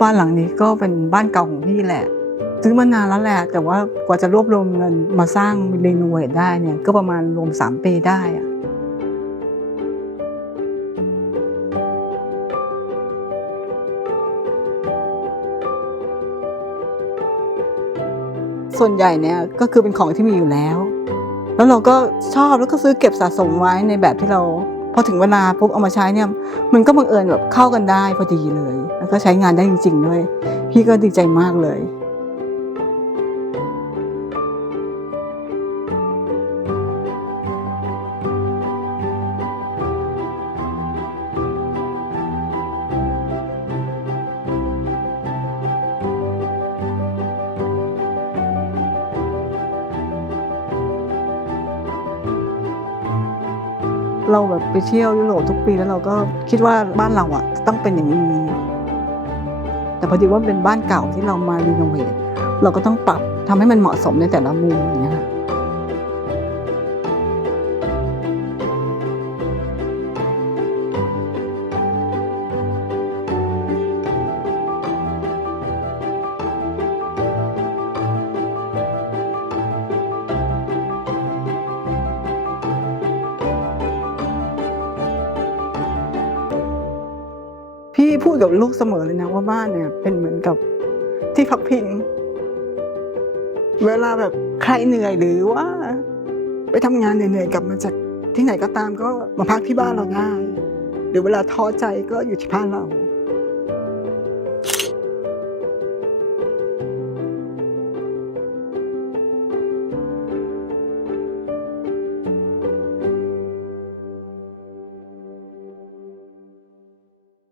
บ้านหลังนี้ก็เป็นบ้านเก่าของพี่แหละ ซื้อมานานแล้วแหละ แต่ว่ากว่าจะรวบรวมเงินมาสร้างรีโนเวทได้เนี่ยก็ประมาณรวม 3 ปีได้อะส่วนใหญ่เนี่ยก็คือเป็นของที่มีอยู่แล้ว แล้วเราก็ชอบแล้วก็ซื้อเก็บสะสมไว้ในแบบที่เรา พอถึงเวลาปุ๊บเอามาใช้เนี่ยมันก็บังเอิญแบบเข้ากันได้พอดีเลย แล้วก็ใช้งานได้จริง ๆ ด้วย พี่ก็ดีใจมากเลย เราแบบไปเที่ยวยุโรปทุกปีแล้วเราก็คิดว่าบ้านเราอะต้องเป็นอย่างนี้แต่พอดีว่าเป็นบ้านเก่าที่เรามารีโนเวทเราก็ต้องปรับทำให้มันเหมาะสมในแต่ละมุมอย่างเงี้ยค่ะ พี่พูดกับลูกเสมอเลยนะว่าบ้านเนี่ยเป็นเหมือนกับที่พักพิง เวลาแบบใครเหนื่อยหรือว่า ไปทำงานเหนื่อยๆกลับมาจากที่ไหนก็ตามก็มาพักที่บ้านเราได้หรือเวลาท้อใจก็อยู่ที่บ้านเรา